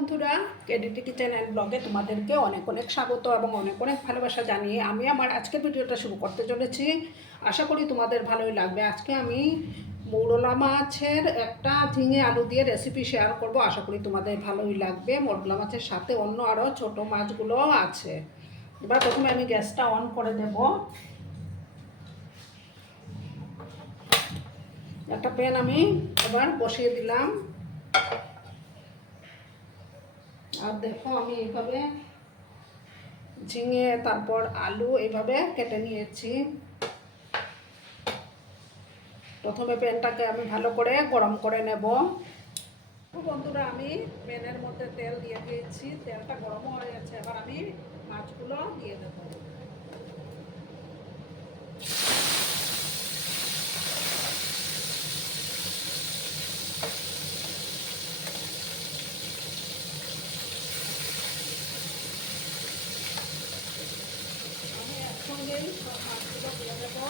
বন্ধুরা, কেডিটি kitchen and ব্লগে তোমাদেরকে অনেক অনেক স্বাগত এবং অনেক অনেক ভালোবাসা জানিয়ে আমি আমার আজকের ভিডিওটা শুরু করতে চলেছি। আশা করি তোমাদের ভালোই লাগবে। আজকে আমি মৌরলা মাছের একটা ঝিঙে আলু দিয়ে রেসিপি শেয়ার করব। আশা করি তোমাদের ভালোই লাগবে। মৌরলা মাছের সাথে অন্য আরও ছোটো মাছগুলো আছে। এবার প্রথমে আমি গ্যাসটা অন করে দেব। একটা প্যান আমি এবার বসিয়ে দিলাম। আর দেখো আমি এইভাবে ঝিঙে তারপর আলু এইভাবে কেটে নিয়েছি। প্রথমে প্যানটাকে আমি ভালো করে গরম করে নেব। বন্ধুরা, আমি প্যানের মধ্যে তেল দিয়ে দিয়েছি, তেলটা গরম হয়ে গেছে। এবার আমি মাছগুলো দিয়ে দেব। আমি একসঙ্গেই সব মাছগুলো দিয়ে দেবো।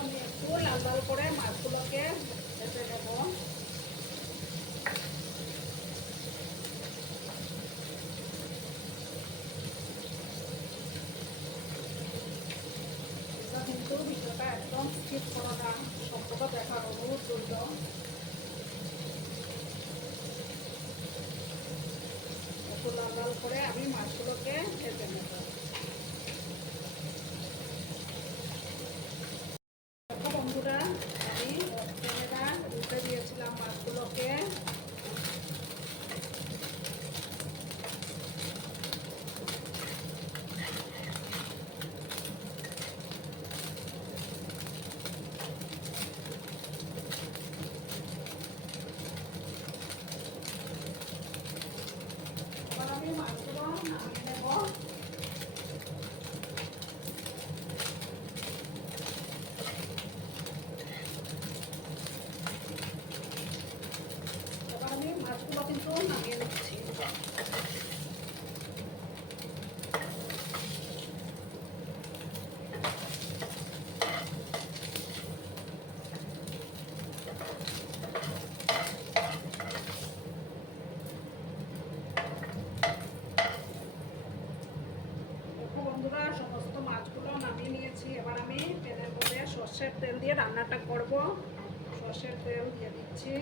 আমি একটু লাল লাল করে মাছগুলোকে ভেজে নেব। এটা কিন্তু ভিডিওটা একদম স্কিপ করো না, সম্পূর্ণ দেখার অনুরোধ রইল। একটু লাল লাল করে আমি মাছগুলোকে ভেজে নেব। দেখো বন্ধুরা, আমি ক্যামেরা উল্টে দিয়েছিলাম মাছগুলোকে। এবার আমি মাছগুলো নামিয়ে নেব। এবার আমি মাছগুলো কিন্তু নামিয়ে নিচ্ছি। বন্ধুরা, সমস্ত মাছগুলো নামিয়ে নিয়েছি। এবার আমি প্যানের মধ্যে সর্ষের তেল দিয়ে রান্নাটা করব। সর্ষের তেল দিয়ে দিচ্ছি।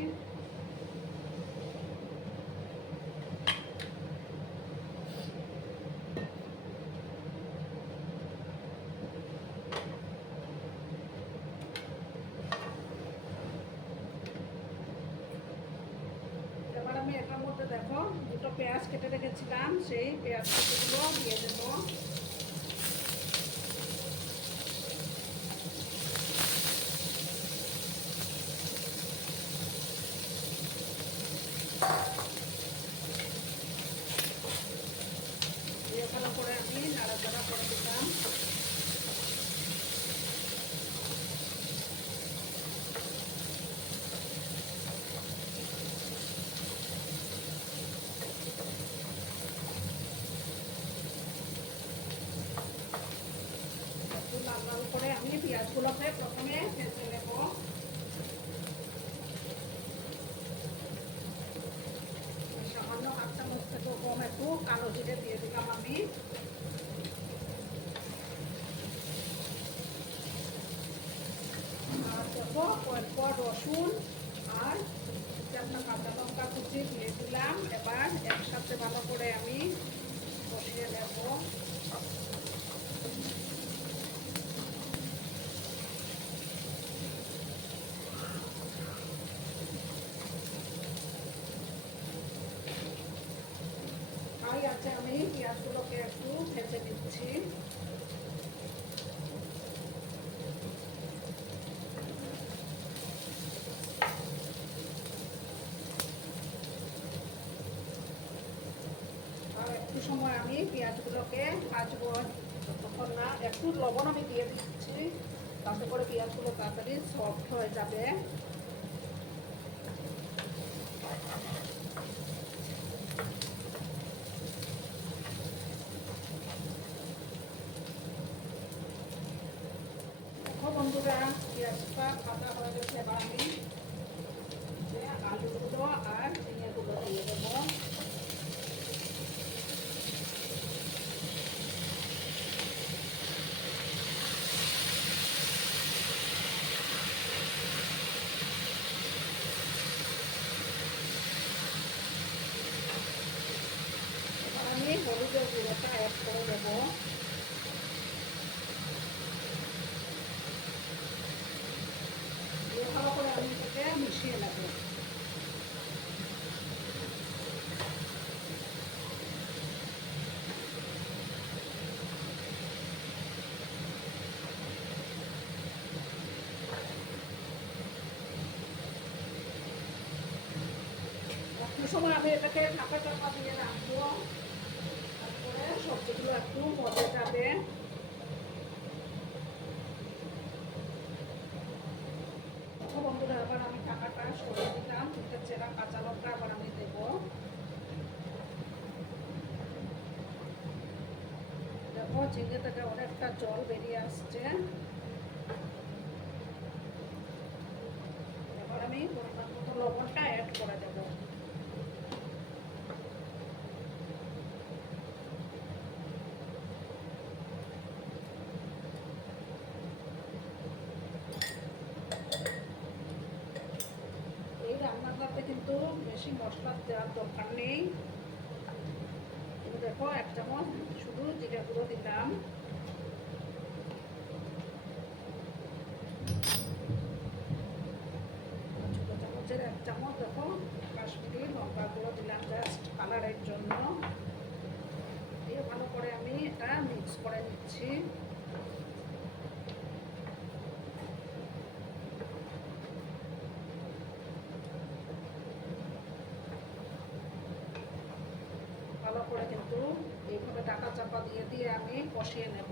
এবার আমি এটার মধ্যে দেখো দুটো পেঁয়াজ কেটে রেখেছিলাম, সেই পেঁয়াজ কুচিগুলো দিয়ে দেবো। দিয়ে ভালো করে আমি নাড়াচাড়া করে দিলাম। একটু লাল লাল করে আমি পেঁয়াজগুলোকে প্রথমে ভেজে নেব। সামান্য হাফ চামচ থেকে কম একটু কালো জিরে দিয়ে দিলাম আমি। আর দেখো অল্প রসুন আর একটা কাঁচা লঙ্কা কুচি দিয়ে দিলাম। এবার একসাথে ভালো করে আমি কষিয়ে নেব। তাই আছে আমি পেঁয়াজগুলোকে একটু ভেজে নিচ্ছি। আর একটু সময় আমি পেঁয়াজগুলোকে ভাজবো, ততক্ষণ না একটু লবণ আমি দিয়ে দিচ্ছি। তাতে করে পেঁয়াজগুলো তাড়াতাড়ি সফট হয়ে যাবে। দেখো বন্ধুরা, পেঁয়াজটা ভাজা হয়ে গেছে। এবার আমি আলুগুলো আর ঝিঙেগুলো দিয়ে দেবো। এবার আমি হলুদের গুঁড়োটা অ্যাড করে দেবো। ভালো করে আমি এটাকে মিশিয়ে নেব। একটু সময় আমি এটাকে ঢাকা চাপা দিয়ে রাখবো, তারপরে সবজিগুলো একটু মজে যাবে। বন্ধুরা, এবার আমি ঢাকাটা সরিয়ে দিলাম। দুটো চেরা কাঁচা লঙ্কা এবার আমি দেবো। দেখো ঝিঙে থেকে অনেকটা জল বেরিয়ে আসছে। এবার আমি পরিমাণ মতো লবণটা অ্যাড করে দেবো। এই রান্নাটাতে কিন্তু বেশি মশলা দেওয়ার দরকার নেই। দেখো 1 চামচ শুধু জিরা গুঁড়ো দিলাম। ছোট চামচের 1 চামচ দেখো কাশ্মীরি লঙ্কা গুঁড়ো দিলাম জাস্ট কালারের জন্য। দিয়ে ভালো করে আমি এটা মিক্স করে নিচ্ছি। ভালো করে কিন্তু এইভাবে ঢাকা চাপা দিয়ে দিয়ে আমি কষিয়ে নেব।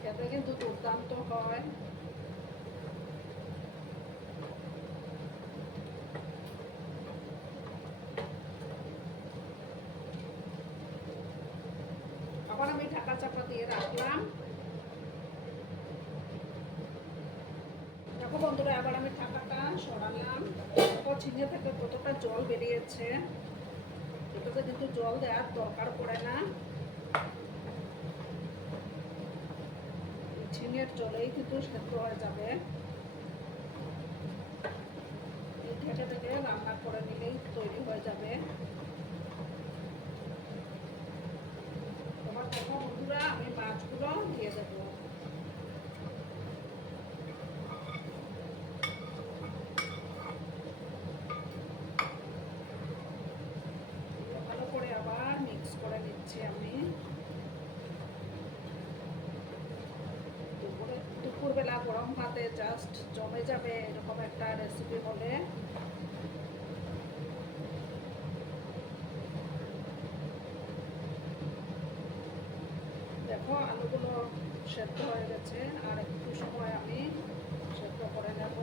খেতে কিন্তু দুর্দান্ত হয়। আবার আমি ঢাকা চাপা দিয়ে রাখলাম। দেখো বন্ধুরা, আবার আমি ঢাকাটা সরালাম। তারপর ঝিঙে থেকে কতটা জল বেরিয়েছে। এটাতে কিন্তু জল দেওয়ার দরকার পড়ে না, ঝিঙের জলেই কিন্তু সেদ্ধ হয়ে যাবে। এই ঢেকে থেকে রান্না করে নিলেই তৈরি হয়ে যাবে। এবার দেখো বন্ধুরা, আমি মাছগুলো দিয়ে দেবো। ভালো করে আবার মিক্স করে নিচ্ছি আমি। দুপুরবেলা গরম ভাতে জাস্ট জমে যাবে এরকম একটা রেসিপি হলে। দেখো আলুগুলো সেদ্ধ হয়ে গেছে, আর একটু সময় আমি সেদ্ধ করে নেব।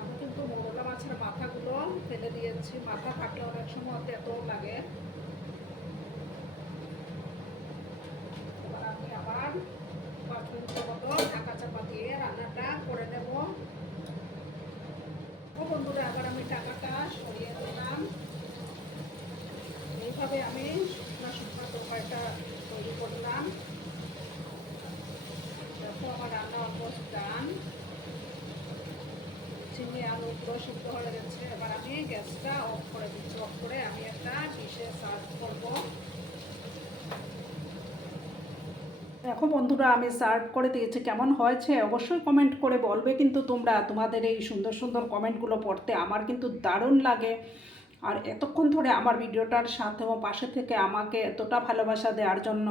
আমি কিন্তু মোরলা মাছের মাথাগুলো ফেলে দিয়েছি। মাথা থাকলে অনেক সময় তেতো লাগে। এবার আমি আবার 5 মিনিটের মতো ঢাকা চাপা দিয়ে রান্নাটা করে নেব। বন্ধুরা, আবার আমি ঢাকাটা সরিয়ে দিলাম। এইভাবে আমি শুকনো শুকনো তরকারিটা তৈরি করলাম। দেখো আমার রান্না অলমোস্ট ডান। ঝিঙে আলুগুলো সিদ্ধ হয়ে গেছে। এবার আমি গ্যাসটা অফ করে দিচ্ছি। অফ করে আমি একটা ডিশে সার্ভ করবো। দেখো বন্ধুরা, আমি সার্ভ করে দিয়েছি। কেমন হয়েছে অবশ্যই কমেন্ট করে বলবে কিন্তু তোমরা। তোমাদের এই সুন্দর সুন্দর কমেন্টগুলো পড়তে আমার কিন্তু দারুণ লাগে। আর এতক্ষণ ধরে আমার ভিডিওটার সাথে ও পাশে থেকে আমাকে এতটা ভালোবাসা দেওয়ার জন্য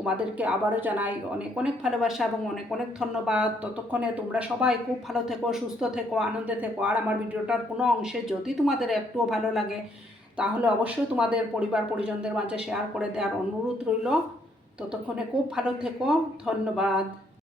তোমাদেরকে আবারও জানাই অনেক অনেক ভালোবাসা এবং অনেক অনেক ধন্যবাদ। ততক্ষণে তোমরা সবাই খুব ভালো থেকো, সুস্থ থেকো, আনন্দে থেকো। আর আমার ভিডিওটার কোনো অংশে যদি তোমাদের একটুও ভালো লাগে তাহলে অবশ্যই তোমাদের পরিবার পরিজনদের মাঝে শেয়ার করে দেওয়ার অনুরোধ রইল। ততক্ষণে খুব ভালো থেকো, ধন্যবাদ।